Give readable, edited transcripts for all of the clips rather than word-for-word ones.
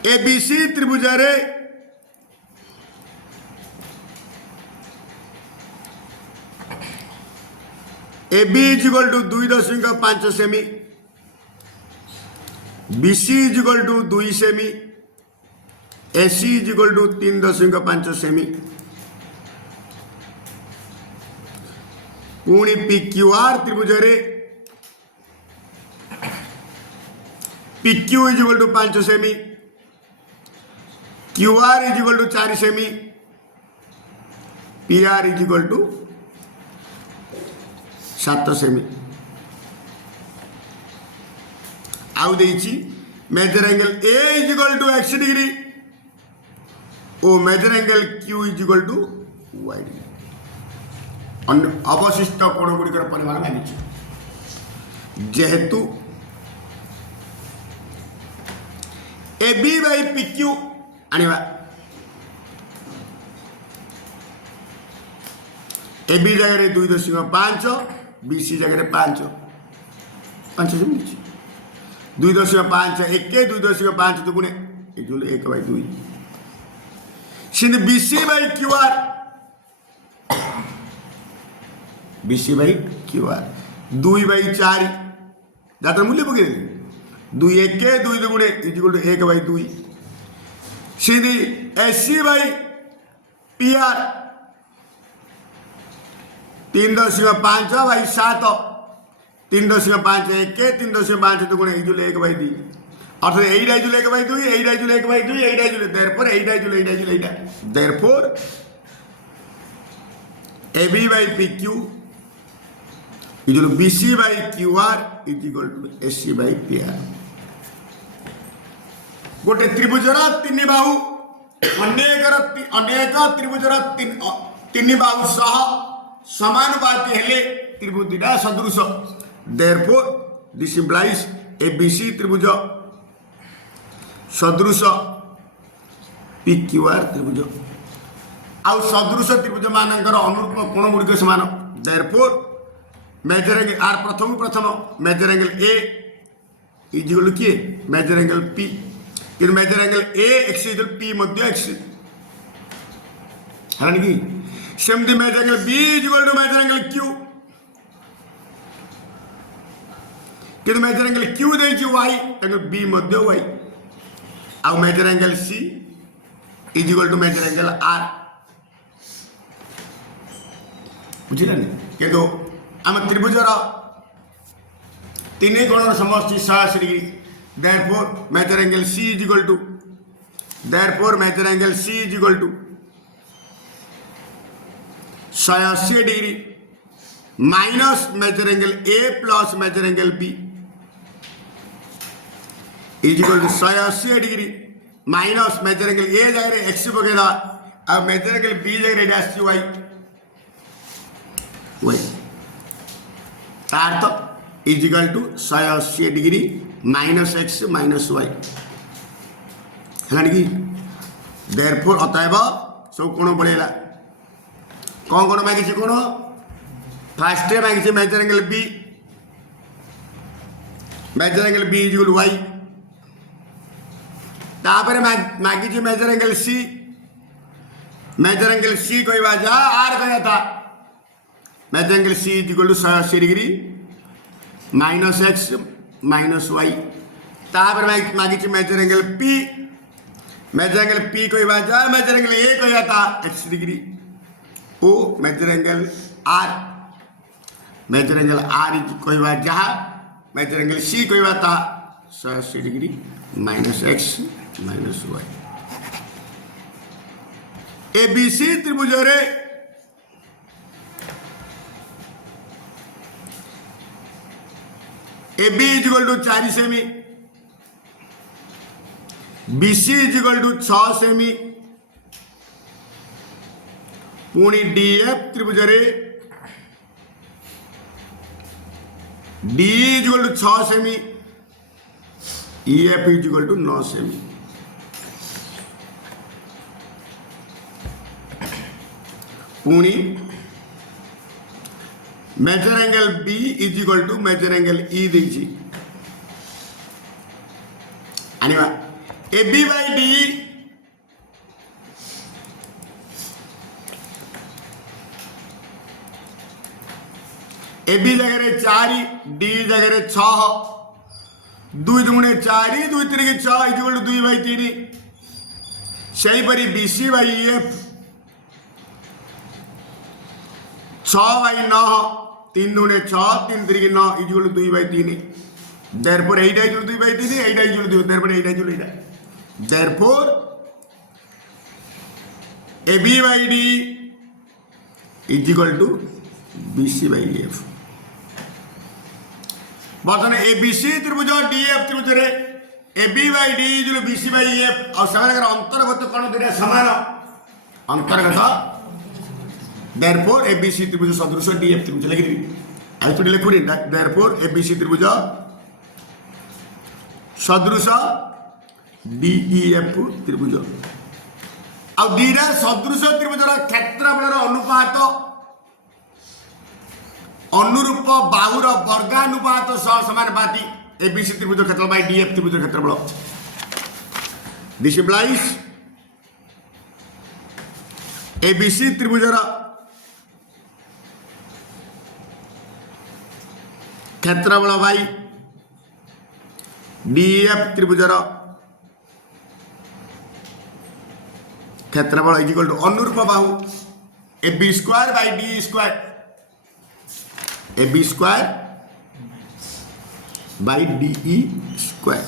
ABC त्रिभुज रे AB is equal to 2.5 सेमी, BC इज इक्वल टू 2 सेमी, AC इज इक्वल टू 3.5 सेमी, पुणी PQR त्रिभुज रे PQ इज इक्वल टू 5 सेमी, QR इज इक्वल टू 4 सेमी, PR इज इक्वल टू 7 सेमी। आउ देइछि measure angle A is equal to x degree और measure angle Q is equal to y degree. अवशिष्ट कोण गुड़िकर परिमाण मानिछि जेहेतु AB बाई PQ आनिबा AB जगह 2.5 BC जगह 5 सेमी 2.5 1 2.5 तो गुणे 1/2 सिंध BC by QR BC by QR 2/4 जातर मूल्य पकड़ 2 1 2 गुणे 1/2 सीधी SC बाई PR 3.5/7 3.5 1 3.5 तो गुणे 1/2 अर्थात 1/2 therefore 8 therefore AB by PQ is equal to BC by QR is equal to SC by PR। गोटे त्रिभुजर तीन बाहु अनेक त्रिभुजर तीन बाहु सह समानुपाती हेले त्रिभुजटा सदृश therefore this implies ABC त्रिभुज सदृश PQR त्रिभुज आउ सदृश त्रिभुज मानकर अनुरूप कोण गुड़िक समान therefore मेजर एंगल आर प्रथम measure angle A is equal to किए मेजर एंगल P कि measure angle A x is P मध्य x है कि सेमती measure angle B is equal to measure angle Q कि मेजर एंगल Q देछि y एंगल B मध्य y आ measure angle C is equal to measure angle R बुझिलानी किंतु आम त्रिभुजर तीन कोण समष्टि 180 degree therefore measure angle C is equal to measure angle C is equal to 180 degree minus measure angle A plus measure angle B is equal to 180 degree minus measure angle A जगह x पकेदा आ measure angle B जगह आसी y तार तो is equal to 180 degree minus x minus y है कि therefore अतएव सब कोण बढ़ेगा कौन कोण मागिছে कोण फास्ट मागिছে measure angle B is equal to y तापर मागिছে मेजर एंगल C कहवा जा r कहया था measure angle C is equal to 180 degree minus x minus y तापर मागिছে मेजर एंगल P कहवा जा मेजर एंगल A कहया था x डिग्री ओ मेजर एंगल R इज कहवा जा मेजर एंगल C कहवा था 180 degree minus x minus y ABC त्रिभुज रे AB इज इक्वल टू 4 सेमी, BC इज इक्वल टू 6 सेमी, पुणी DF त्रिभुज रे D इज इक्वल टू 6 सेमी, EF इज इक्वल टू 9 सेमी। पुणी measure angle B is equal to measure angle E देखिए आनिबा A B by D A B जगह 4 डी जगह 6 2 दुणे 4 2 3 6 इक्वल टू 2 बाई 3 सेहीपरि B C by F 6 by 9 3 दुणे 6 3 3 9 equal to 2 by 3 therefore 8 equal to 2 by 3 8 equal to therefore 8 equal 8 therefore A B by D is equal to B C by F बर्तमान A B C त्रिभुज D F त्रिभुज रे A B by D is B C by F और सेमानकर अंतर्गत कोण दुटा समान अंतर्गत देयरफॉर ए बी सी त्रिभुज सदृश डी एफ त्रिभुज लिखि आई थोड़ी लिखुनी देयरफॉर ए बी सी त्रिभुज सदृश डी ई एफ त्रिभुज आ दीटा सदृश त्रिभुजर क्षेत्रफल अनुपात अनुरूप बाहुर वर्गानुपात सह समानुपाती एबीसी त्रिभुज क्षेत्रफल बाय डीएफ त्रिभुज क्षेत्रफल दिस इम्प्लाइज एबीसी त्रिभुजर क्षेत्रफल बाय डीएफ त्रिभुजर क्षेत्रफल इज इक्वल टू अनुरूप बाहु A square by D square A B square by D E square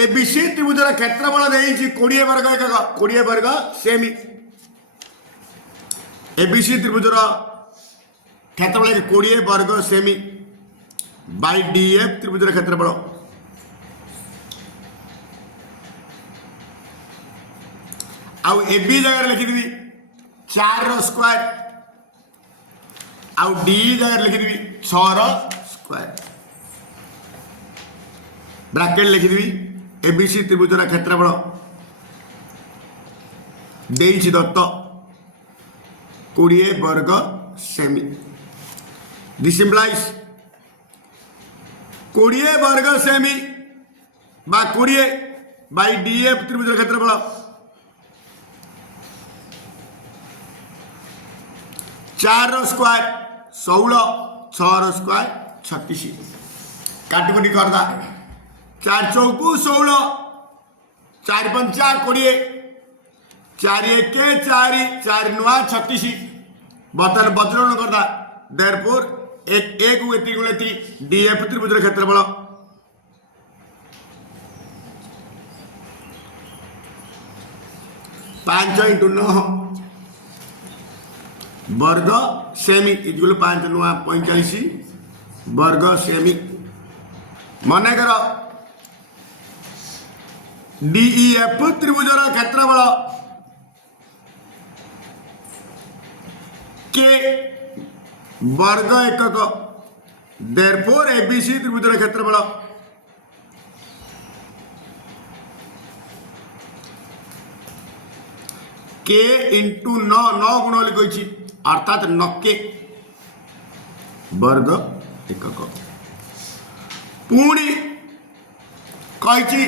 A B C त्रिभुजर क्षेत्रफल देइछि 20 वर्ग एकक 20 वर्ग सेमी ए बी सी त्रिभुजर क्षेत्रफल 20 वर्ग सेमी बाई डी एफ त्रिभुजर क्षेत्रफल आउ ए बी जगह लिखिदेवी 4 रो स्क्वायर आउ डी जगह लिखिदेवी 6 रो स्क्वायर ब्रैकेट लिखिदेवी एबीसी त्रिभुजर क्षेत्रफल देइछि दत्त 20 वर्ग सेमी दिस इम्प्लाइज 20 वर्ग सेमी बा 20 बाई डीएफ त्रिभुजर क्षेत्रफल 4 रो स्क्वायर 16 6 रो स्क्वायर 36 काटकुटी करदा 4 चौकू 16 4 पंचा 20 4 1 4 4 नुआ 36 बर्तमान बदलण करदा देयरफॉर 1 1 को 3 गुणे 3 डीएफ त्रिभुजर क्षेत्रफल 5 × 9 वर्ग सेमी इक्वल 5 नुआ 45 वर्ग सेमी मन कर डीईएफ त्रिभुजर क्षेत्रफल के वर्ग एकक देयरफॉर एबीसी त्रिभुजर क्षेत्रफल के इंटू 9 9 गुण लिखी अर्थात नके वर्ग एकक पुणी कही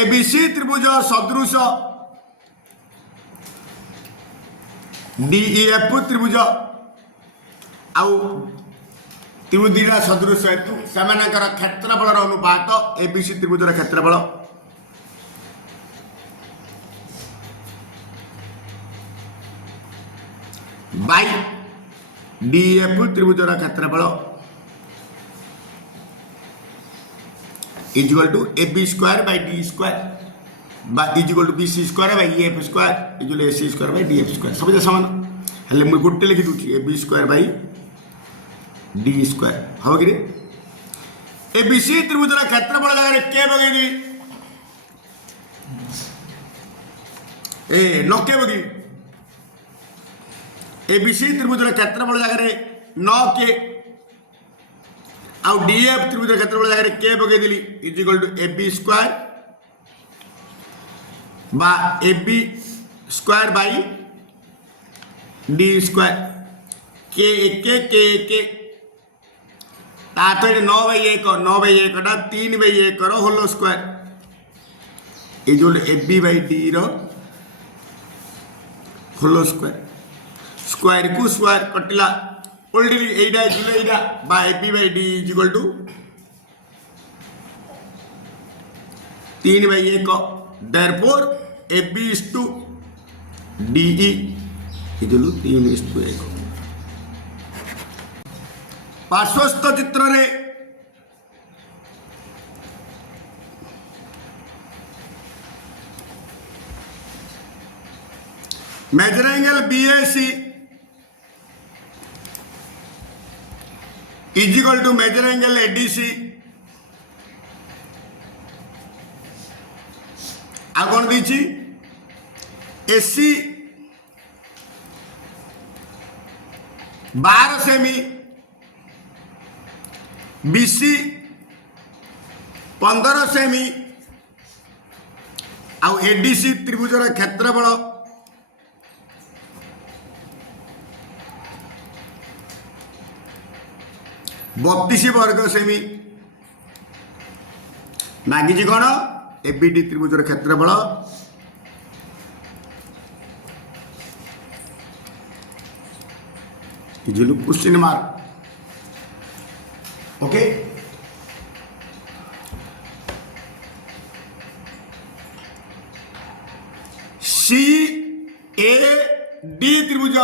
एबीसी त्रिभुज सदृश डीईएफ त्रिभुज आउ त्रिभुजा सदृश हेतु से क्षेत्रफल अनुपात एबीसी त्रिभुजर क्षेत्रफल बाई डीएफ त्रिभुजर क्षेत्रफल equal to A B square by D square equal to B C square by F square equal A C square by D F square सब सामान हेल्ले मुझे गोटे लिखि दूसरी A B square by D square हम कि ए बी सी त्रिभुजर क्षेत्रफल जगह के बगैदी ए नके बगी एबीसी त्रिभुजर क्षेत्रफल जगह 9 के आउ डीएफ त्रिभुजर क्षेत्रफल जगह के पकईदेली is equal to A B square बा A B square by D square के एक ताकि 9/1 9/1 3/1 होल स्क्वायर ये जो A B by D whole square square को स्क्वायर कटिला ऑलरेडी एटा इक्वल एटा बा A B by D is equal to 3/1 therefore A B is to D equal 3:1 पार्श्वस्थ चित्र रे measure angle BAC is equal to measure angle ADC आ कौन दीची AC 12 सेमी BC 15 सेमी आ ADC त्रिभुजर क्षेत्रफल 32 वर्ग सेमी मागिजी कौन एबीडी त्रिभुजर क्षेत्रफल क्वेश्चन मार्क ओके CAD त्रिभुज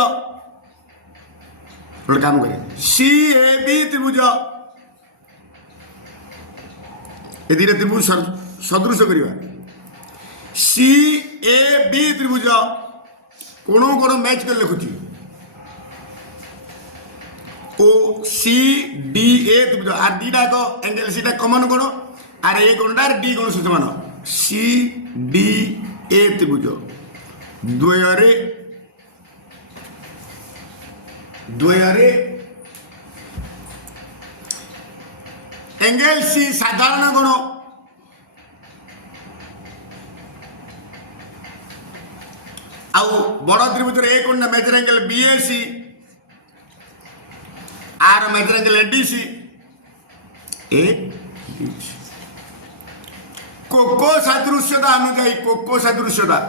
काम करें CAB त्रिभुज यदि त्रिभुज सदृश करवा CAB त्रिभुज कोण कोण मैच कर लिखुची OCDA त्रिभुज आर डीटा को एंगल सीटा कमन कोण आर ए कोणटा आर डी कोण समान CDA त्रिभुज द्वयरे एंगल सी साधारण गुण आउ बड़ त्रिभुज ए कोण मेजर एंगल BAC आर मेजर एंगल ADC ए कोको सदृश्यता अनुଯାয়ী कोको सदृश्यता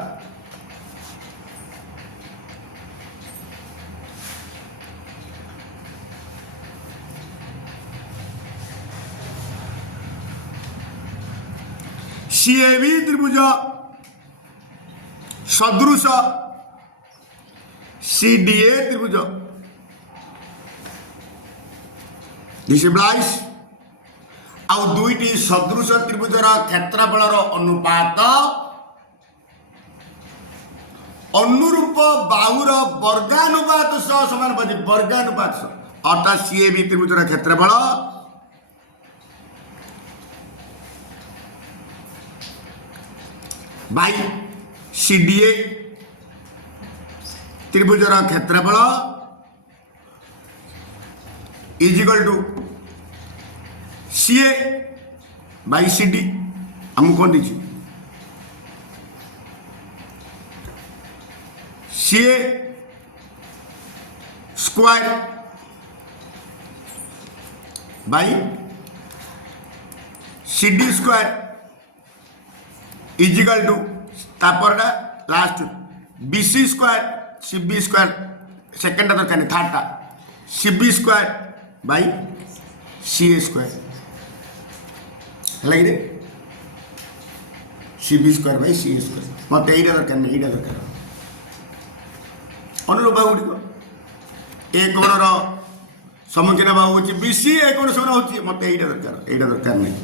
CAB त्रिभुज सदृश CDA त्रिभुज दिस इम्प्लाइज आउ दुईटी सदृश त्रिभुजर क्षेत्रफलर अनुपात अनुरूप बाहुर वर्गानुपात सह समानुपाती वर्गानुपात अर्थात CAB त्रिभुजर क्षेत्रफल बाई CDA त्रिभुजर क्षेत्रफल is equal to CA by CD हमको कौन दीजिए CA square by CD square is equal to तापरटा last BC square CB square second दरकार नहीं थर्डटा CB square by CA square है CB square by CA square मत यहीटा दरकार नहीं यहीटा दरकार अनुरूप गुड़िक ए कोणर सम्मुखीन भाव हो BC ए कोण समान हो मत यहीटा दरकार नहीं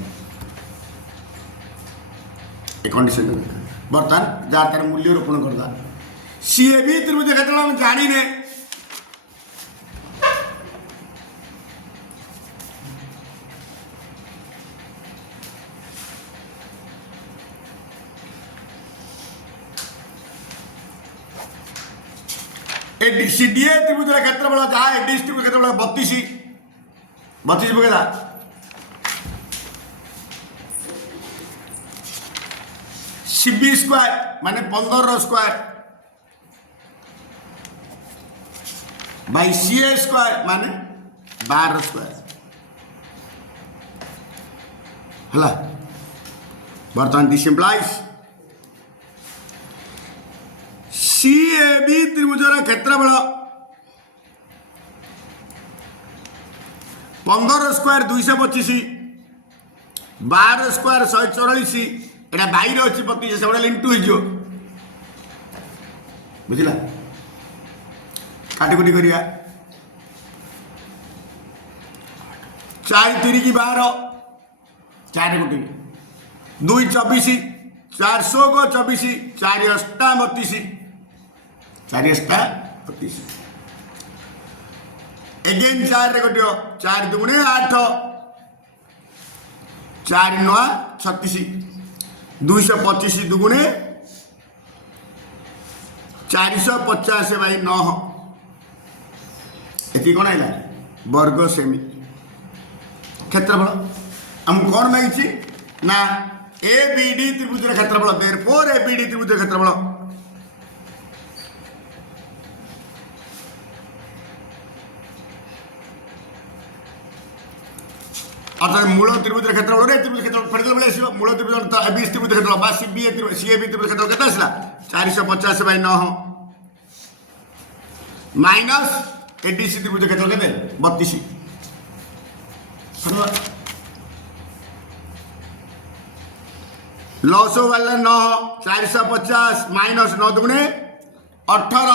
कंडीशन बर्तमान जहाँ तार मूल्य रोपण करदा CAB त्रिभुज क्षेत्र हम जाने CDA त्रिभुज क्षेत्रफल जहाँ ADC त्रिभुज क्षेत्रफल 32 पकेला CB स्क्वायर माने 15 स्क्वायर बाई CA स्क्वायर माने 12 स्क्वायर है बर्तमान this implies C A B त्रिभुजर क्षेत्रफल 15 स्क्वायर 225 12 स्क्वायर 144 एटा बाहर अच्छी 25 सब इंटू हो बुझला काटिकुटी करिया 4 3 की 12 4 कोटी 2 24 400 को 24 4 8 32 4 8 32 एगेन 4 रे कटियो 4 दुगुणे 8 4 9 36 225 दुगुणे 450 बाई 9 ये कौन है वर्ग सेमी क्षेत्रफल हम कौन मांगी ना ए बी डी त्रिभुज क्षेत्रफल देयरफॉर ए बी डी त्रिभुज क्षेत्रफल अर्थात मूल त्रिभुज क्षेत्रफल रे त्रिभुज क्षेत्रफल फेरदेल बेले आसीबो मूल त्रिभुज तो ए बी त्रिभुज क्षेत्रफल बा सी बी ए त्रिभुज क्षेत्रफल केते आसला 450 by 9 minus A D C त्रिभुज क्षेत्रफल केते 32 लॉस वाले 9 450 माइनस 9 दुगुणे 18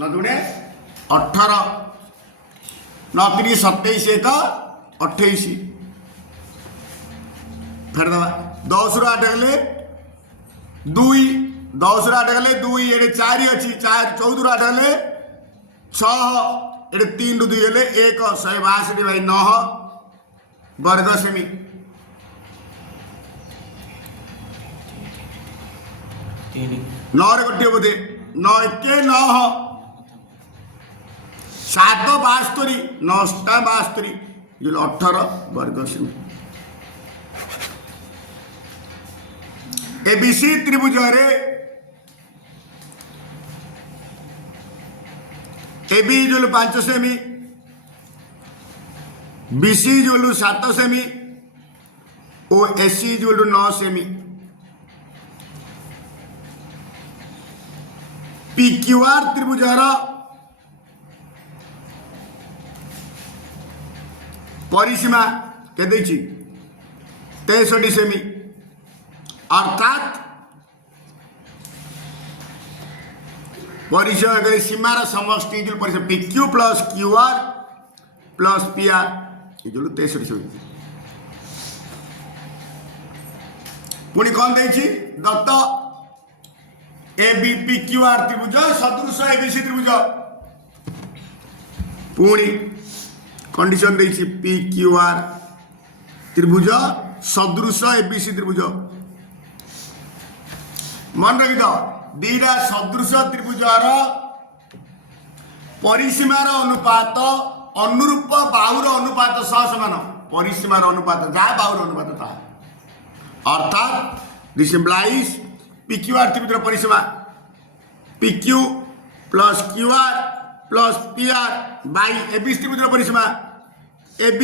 9 दुगुणे 18 9 3 27 एक 28 फेर दबा 10 रु 8 गले 2 10 रु 8 गले 2 ये 4 अच्छी 4 14 रु 8 गले 6 ये 3 रु 2 गले 1 162 बाई 9 वर्ग सेमी 9 रे गोटे बोधे 9 1 9 7 72 9 72 जो 18 वर्ग सेमी एबीसी त्रिभुज रे एबी जो 5 सेमी बीसी जो 7 सेमी और एसी जो 9 सेमी पीक्यूआर त्रिभुजार परिसीमा के 63 सेमी अर्थात परिचय सीमार समष्टि जो परिचय PQ plus QR plus PR ये जो 63 सेमी पुणी कौन देखी दत्त A B P Q R त्रिभुज सदृश एबीसी त्रिभुज पुणी कंडीशन देखी पी क्यू आर त्रिभुज सदृश एबीसी त्रिभुज मन रखी दो दीटा सदृश त्रिभुजार परिसीमार अनुपात अनुरूप बाहुर अनुपात सह समान परिसीमार अनुपात जहाँ बाहुर अनुपात ता अर्थात दिस इम्प्लाइज PQR त्रिभुज परिसीमा PQ plus QR plus PR by AB त्रिभुज परिसीमा AB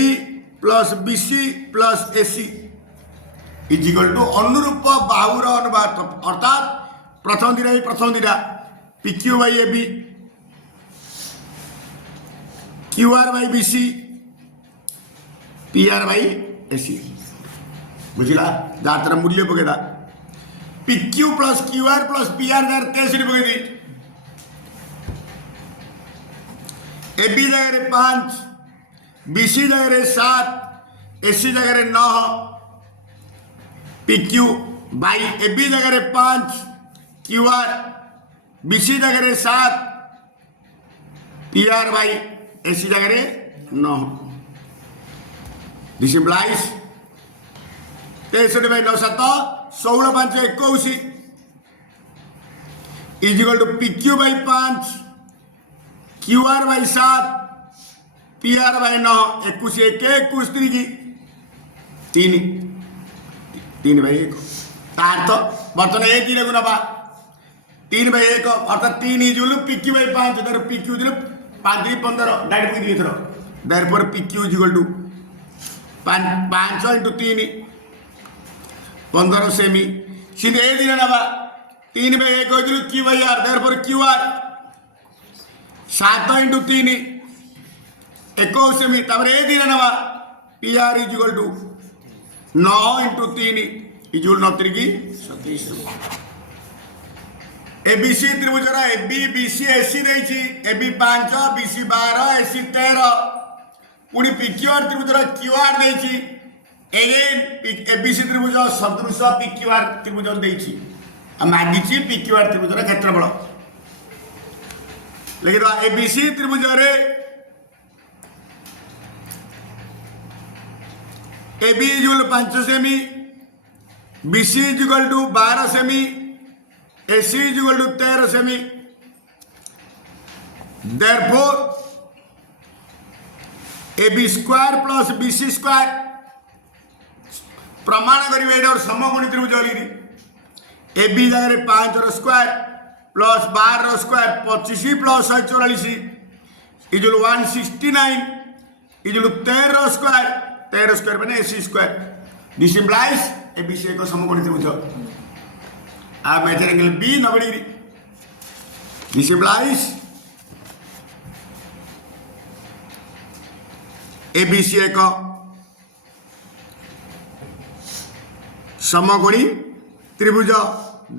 plus BC plus AC is equal to अनुरूप बाहुर अनुपात अर्थात प्रथम दिना PQ by AB QR by BC PR by AC बुझला जार मूल्य पकेदा PQ plus QR plus PR 63 पके दी AB जगह 5 BC जगह 7 AC जगह 9 PQ बाई AB जगह 5 QR BC जगह 7 PR बाई AC जगह 9 this implies 63 by 9 7 16 5 21 is equal to PQ by 5 QR by 7 PR by 9 21 1 21 3 3 by 1 तार तो बर्तन ए 3 को नबा 3 बाई 1 अर्थात 3 is equal to PQ by 5 तर PQ दिलो 5 3 15 डायरेक्ट पके दिए through therefore PQ is equal to 5 into 3 15 सेमी सीधे ए दिन नबा 3 बाई 1 कहते Q by R therefore Q R 7 into 3 21 सेमी तापर ए दिन नवा P R is equal to 9 into 3 is 9 3 27 ABC त्रिभुजर एबी बीसी एसी देछि एबी 5 बीसी 12 एसी 13 पुणी पिक्यूआर त्रिभुजर क्यूआर देछि एगेन एबीसी त्रिभुज सदृश पिक्यूआर त्रिभुज देछि मागिछि पिक्यूआर त्रिभुजर क्षेत्रफल लिखिदा एबीसी त्रिभुजर एबी इज इक्वल 5 सेमी बीसी इज इक्वल टू 12 सेमी AC is equal to 13 semi. Therefore, AB square plus BC square प्रमाण करेंगे और समकोणी त्रिभुज AB जगह 5 रो स्क्वायर प्लस 12 रो स्क्वायर 25 प्लस 144 इज 169 इज 13 रो स्क्वायर 13 स्क्वायर बने AC square this implies ABC एक समकोणी त्रिभुज आ measure angle B 90 degree this implies ABC एक समकोणी त्रिभुज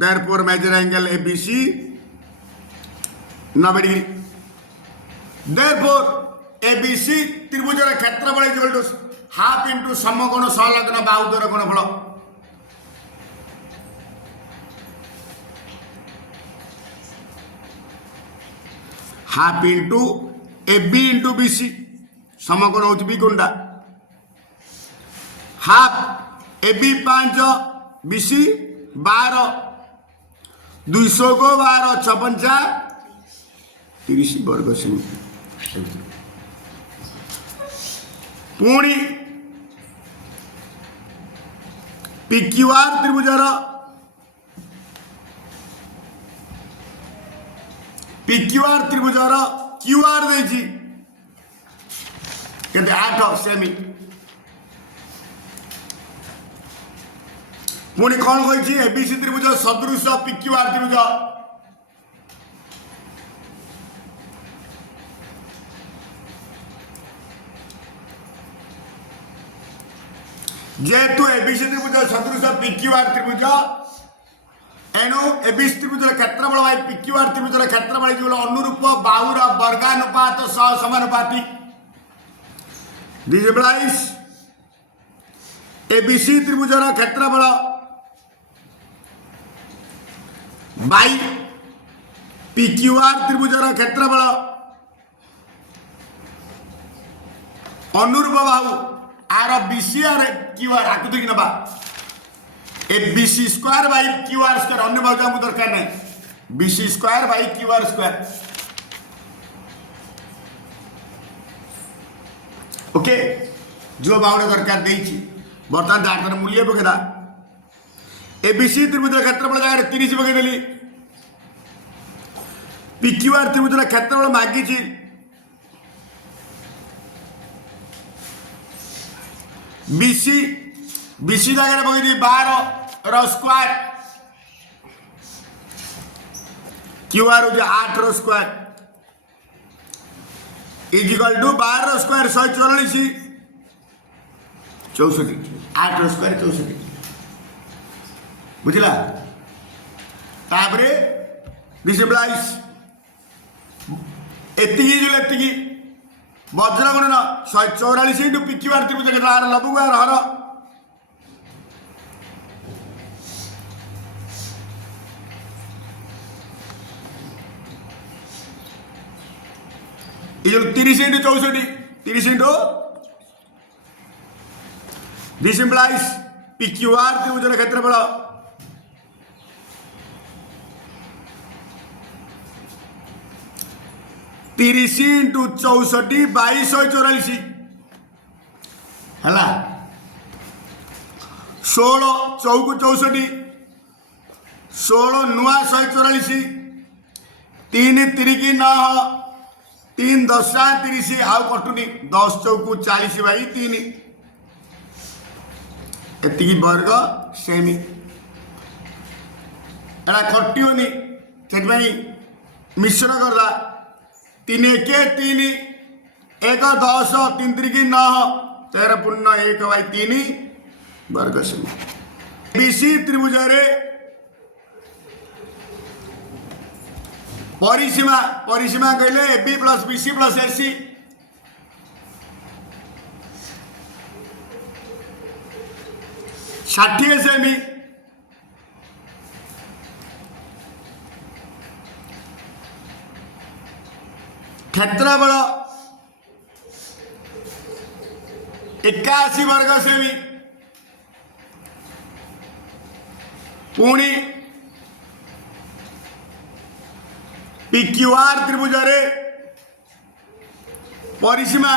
therefore measure angle ABC 90 degree therefore ABC त्रिभुजर क्षेत्रफल is equal to half into समकोण संलग्न बाहु द्वारा गुणफल हाफ इंटू AB इंटू BC समकोण होती बी गुंडा हाफ AB 5 BC 12 200 को 12 56 30 वर्ग सेमी पुणी PQR त्रिभुजर PQR त्रिभुजर QR देछि केते 8 सेमी पुणी कौन कही एबीसी त्रिभुज सदृश PQR त्रिभुज जेहेतु एबीसी त्रिभुज सदृश PQR त्रिभुज एणु एबीसी त्रिभुजर क्षेत्रफल बाय PQR त्रिभुजर क्षेत्रफल जो अनुरूप बाहुर वर्गानुपात सह समानुपाती दिस इंप्लाइज एबीसी त्रिभुजर क्षेत्रफल बाय PQR त्रिभुजर क्षेत्रफल अनुरूप बाहु आर BC आर QR आकु देखि नबा BC square by QR square अन्य बाहु जामु दरकार नै BC square by QR square okay जो बाहुर दरकार देछि बर्तमान डाटार मूल्य पकेदा एबीसी त्रिभुजर क्षेत्रफल जगह 30 पकई देली PQR त्रिभुजर क्षेत्रफल मागिछि BC जगह पकई दी 12 रो स्क्वायर QR हो 8 रो स्क्वायर इज इक्वल टू 12 रो स्क्वायर 144 64 8 रो स्क्वायर 64 बुझला तापरे दिस इंप्लाइज एतिकी जो एतिकी वज्र गुणन 144 इंटू PQR त्रिभुज के आर लबु आर हर ये 30 into 64 30 into this implies PQR त्रिभुजर क्षेत्रफल 30 इंटू 64 2244 है 16 चौकु 64 16 नुआ 144 3 तिरिकी 9 3 10 30 आउ कटुनी 10 चौकु 40 बाई 3 एति वर्ग सेमी एटा कटियोनी से मिश्रण करदा 3 1 3 1 10 3 3 9 13 पूर्ण 1/3 वर्ग सेमी बीसी त्रिभुज परिसीमा परिसीमा कहले AB plus BC plus AC 60 सेमी क्षेत्रफल 81 वर्ग सेमी पुणी PQR त्रिभुज परिसीमा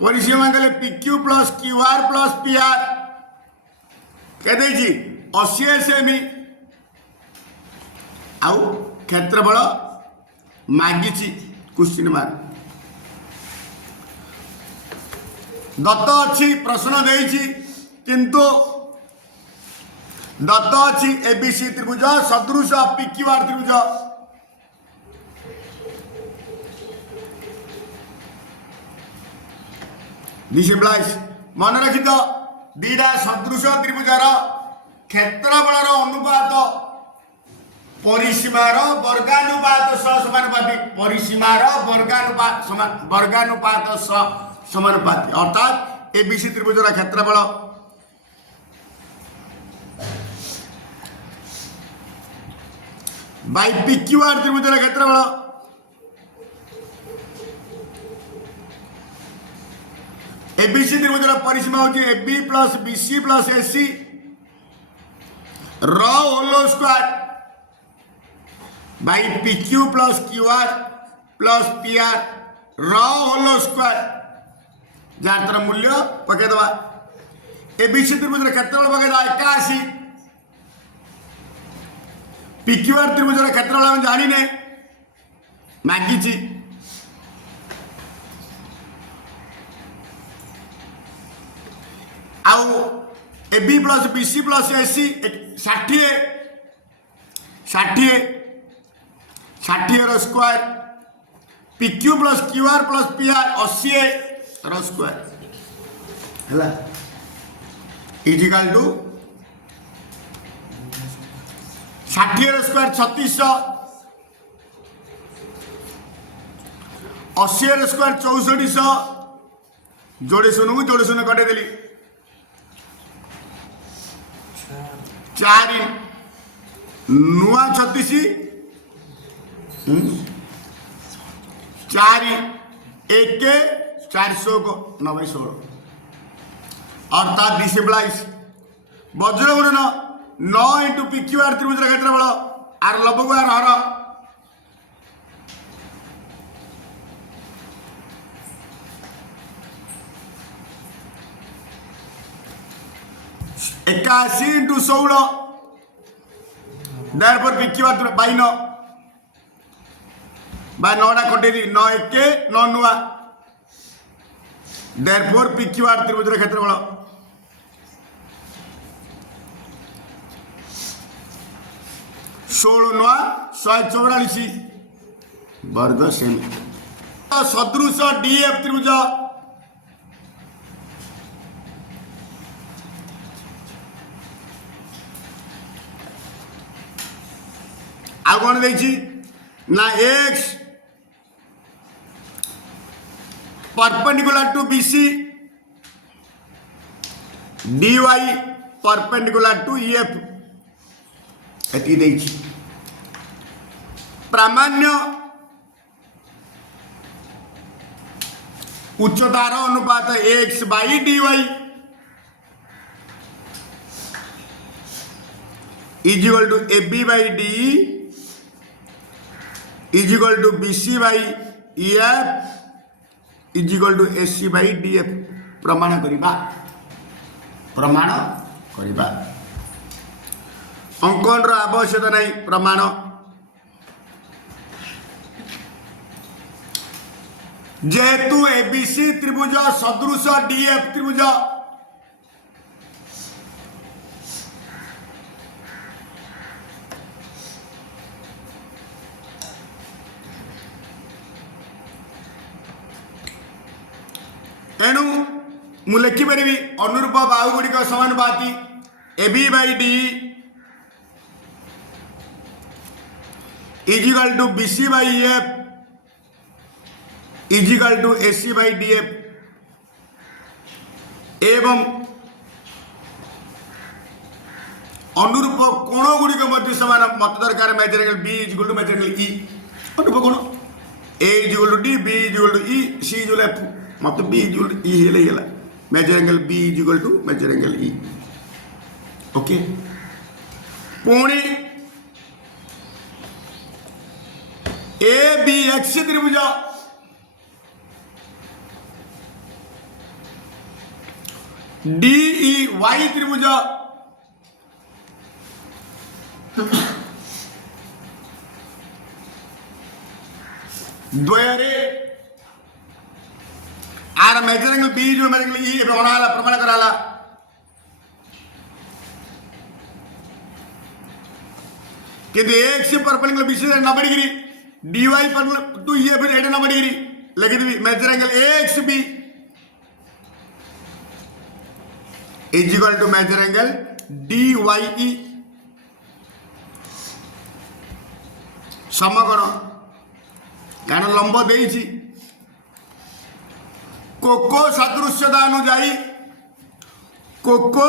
परिसीमा कहले PQ plus QR plus PR कहते 80 सेमी आउ क्षेत्रफल मागिची क्वेश्चन मार्क दत्त अच्छी प्रश्न देइछि किंतु दत्त अच्छी एबीसी त्रिभुज सदृश PQR त्रिभुज डिसिप्लाइज मन रखी तो दीटा सदृश त्रिभुजार क्षेत्रफल अनुपात परिसीमार वर्गानुपात सह समानुपाती परिसीमार वर्गानुपात सह समानुपाती अर्थात एबीसी त्रिभुजर क्षेत्रफल बाय PQR त्रिभुजर क्षेत्रफल एबीसी त्रिभुजर परिसीमा होची AB plus BC plus AC र whole square by PQ plus QR plus PR र होल स्क्वायर जार मूल्य पकईदवा एबीसी त्रिभुजर क्षेत्रफल पकईदवा 81 PQR त्रिभुजर क्षेत्रफल आम जाने मागिची आउ AB plus BC plus AC 60 रो square PQ plus QR plus PR 80 रो स्क्वायर हैला इजिकल टू 60 रो स्क्वायर 3600 80 रो स्क्वायर 6400 जोड़े शून्य कटे देली 4 नुआ 36 4 1 400 को 90 16 अर्थात डिसिप्लाइज वज्र गुणन 9 इंटू PQR त्रिभुज क्षेत्रफल आर लबक आर हर 81 into 16 therefore PQR by 9 by 9 कटे 9 1 9 नुआ therefore PQR त्रिभुज क्षेत्रफल 16 नुआ 144 वर्ग सेमी सदृश DF त्रिभुज आ कौन देखी ना x perpendicular to BC dy perpendicular to EF एति देखी प्रामाण्य उच्चतार अनुपात x by dy is equal to AB by DE is equal to BC by EF is equal to AC by DF प्रमाण करिबा अंकन रो आवश्यकता नहीं प्रमाण जेहेतु ABC त्रिभुज सदृश DF त्रिभुज एणु मु लिखिपरि अनुरूप बाहु गुड़िक समानुपाती A B by D is equal to B C by F is equal to A C by D F एवं अनुरूप कोण गुड़िक मध्य समान मत दरकार measure angle B is equal to measure angle E अनुरूप कोण A is equal to D B is equal to E C is equal F मत B is equal to E हेला measure angle B is equal to measure angle E okay पुणी ए B X त्रिभुज D E Y त्रिभुज द्वयरे are measure angle B जो major angle ई बनाला प्रमाण कराला किंतु x perpendicular B से 90 डिग्री dy पर तो ये फिर 90 डिग्री लेकिन measure angle X B is equal to measure angle D Y E समकोण कारण लंब देइछि कोको सदृश्यता अनुजाई कोको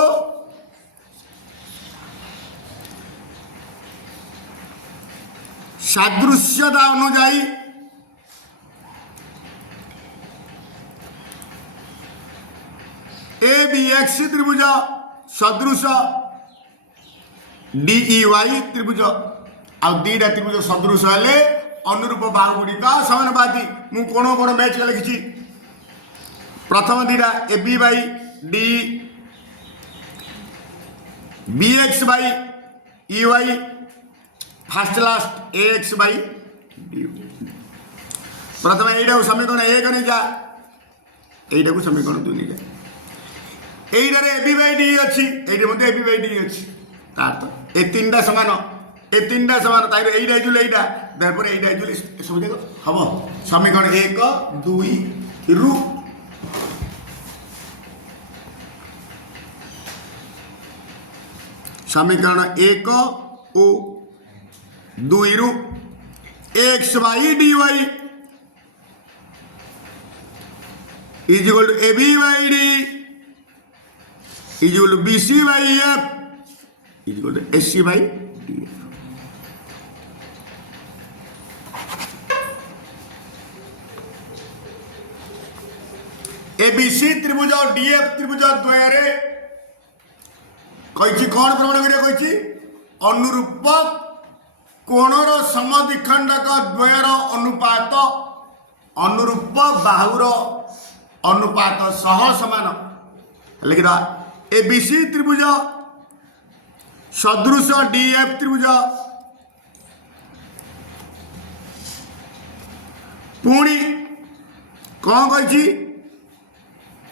सादृश्यता अनुजाई ए बी एक्स त्रिभुज सदृश डी ई वाई त्रिभुज आ दीटा त्रिभुज सदृश हेले अनुरूप बाहु गुड़िक समानुपाती मु कोण कोण मैच लिखी प्रथम दीटा A B by D B X by E Y first last A X by D प्रथम यहीटा समीकरण एक नहीं जा यहीटा को समीकरण 2 नहीं जा यहीटारे ए बी बाई डी अच्छी ये ए बी बाई डी अच्छी तार तो ए तीनटा समान ए तीनटा समान तार यहीटा इजुल यहीटा देरपर यहीटा इजुल सब देख हम समीकरण 1 2 रु समीकरण 1 ओ 2 रु X Y D Y is equal to A B by D is equal to B C by F is equal to S C by D F A B C त्रिभुज और डी एफ त्रिभुज द्वयरे कही कौन प्रमाण करिया अनुरूप कोणर समद्विखंडक द्वयर अनुपात अनुरूप बाहुर अनुपात सह समान लिखा ए बी सी त्रिभुज सदृश डी एफ त्रिभुज पुणी कौन कही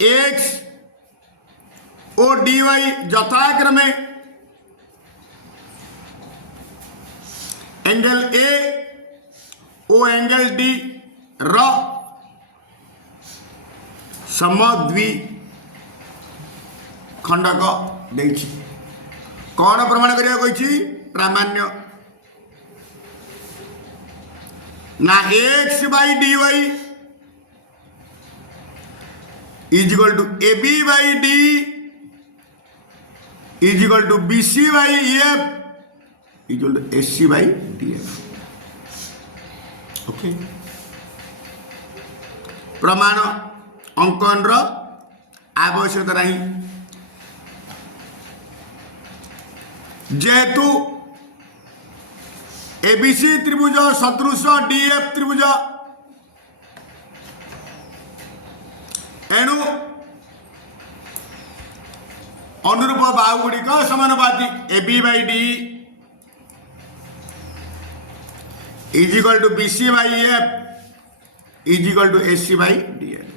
एक्स और डी वाई यथाक्रमे एंगल ए ओ एंगल डी र समद्वि खंडक देछि कौन प्रमाण करिया कहि प्रामाण्य ना X by D Y is equal to A B by D is equal to B C by F is equal to S C by D F okay प्रमाण अंकन रो आवश्यकता नहीं जेहेतु एबीसी त्रिभुज सदृश डीएफ त्रिभुज एणु अनुरूप बाहु गुड़िक समानुपाती A B by D is equal to B C by F is equal to S C by D F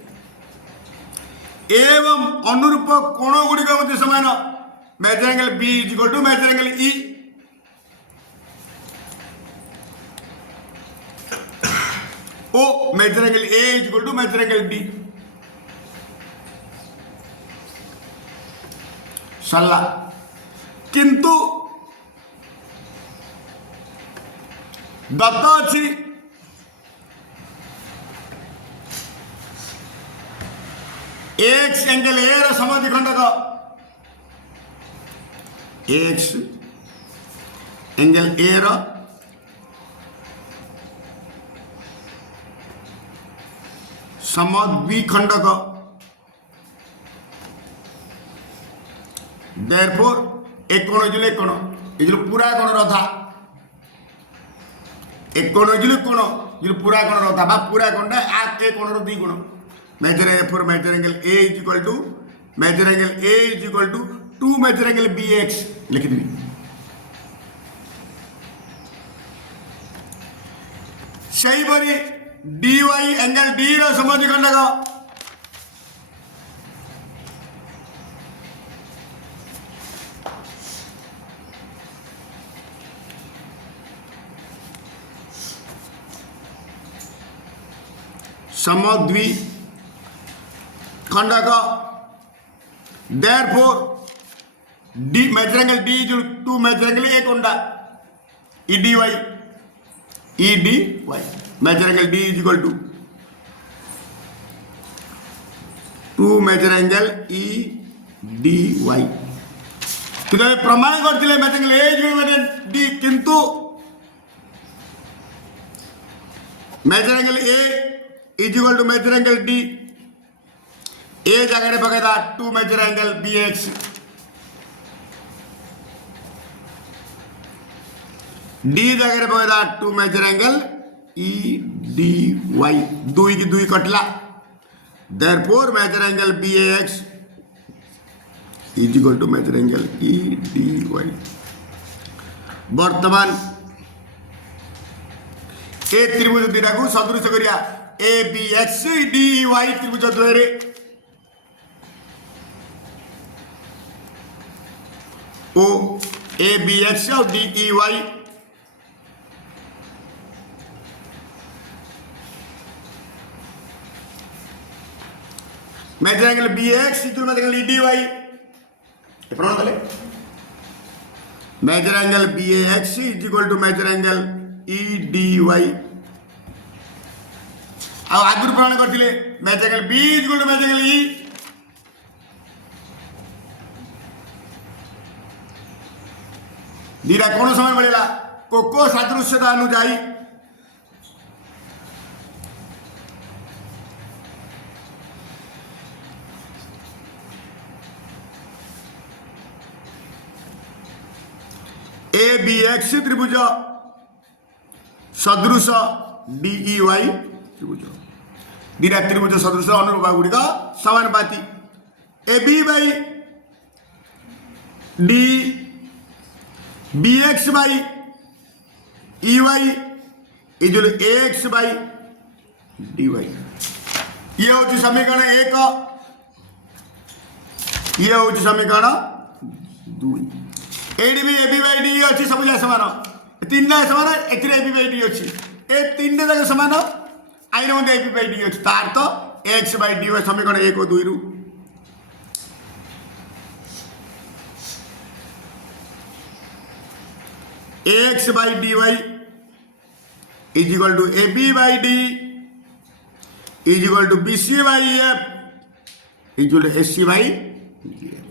एवं अनुरूप कोण गुड़िक मध्य समान measure angle B is equal to measure angle E ओ measure angle A is equal to measure angle D सरला किंतु दत्त अच्छी एक्स एंगल ए समद्विखंडक एक्स एंगल ए समद्विखंडक देयरफॉर एक कोण इजुल एक कोण इजुल पूरा कोण रधा एक कोण इजुल कोण इजुल पूरा कोण रधा बा पूरा कोणटा आ ए कोण रो दुई कोण measure for measure angle A is equal to measure angle A is equal to 2 measure angle B X लिख दी सही बरी dy एंगल डी रो समद्विखंडक समद्विखंडक therefore D measure angle D is 2 measure angle A कोंडा ई dy measure angle D is equal to 2 measure angle E D Y तुझे प्रमाण करते measure angle A is equal to D किंतु major angle A is equal to measure angle D A जगह पकड़ा 2 measure angle B X D जगह पकड़ा 2 measure angle E D Y दुई की दुई कटला therefore measure angle B X is equal to measure angle E D Y वर्तमान ए त्रिभुज दुईटा को सदृश करिया A B X D Y त्रिभुज द्वय ओ ए बी एक्स और D E Y measure angle B X is major angle E D Y measure angle B X is equal to measure angle E D Y आगुरी प्रमाण करते measure angle B is equal to measure angle E दीटा कौन समय मिलला कोको सादृश्यता अनुजाई ए बी एक्स त्रिभुज सदृश डीई वाई त्रिभुज दीटा त्रिभुज सदृश अनुरूप गुड़िक समानुपाती A B by D B X by E Y equal A X by D Y ये हूँ समीकरण 1 ये हूँ समीकरण 2 एडी भी ए बी बाई डी अच्छी सब जाए सामान तीन सामान ए बी बाई डी अच्छी ए तीन जाक सामान आईन मध्य ए बी बाई डी अच्छी तार तो एक्स बाई डी वाई समीकरण 1 और 2 रु X by D Y is equal to A B by D is equal to B C by F is equal to S C by D F.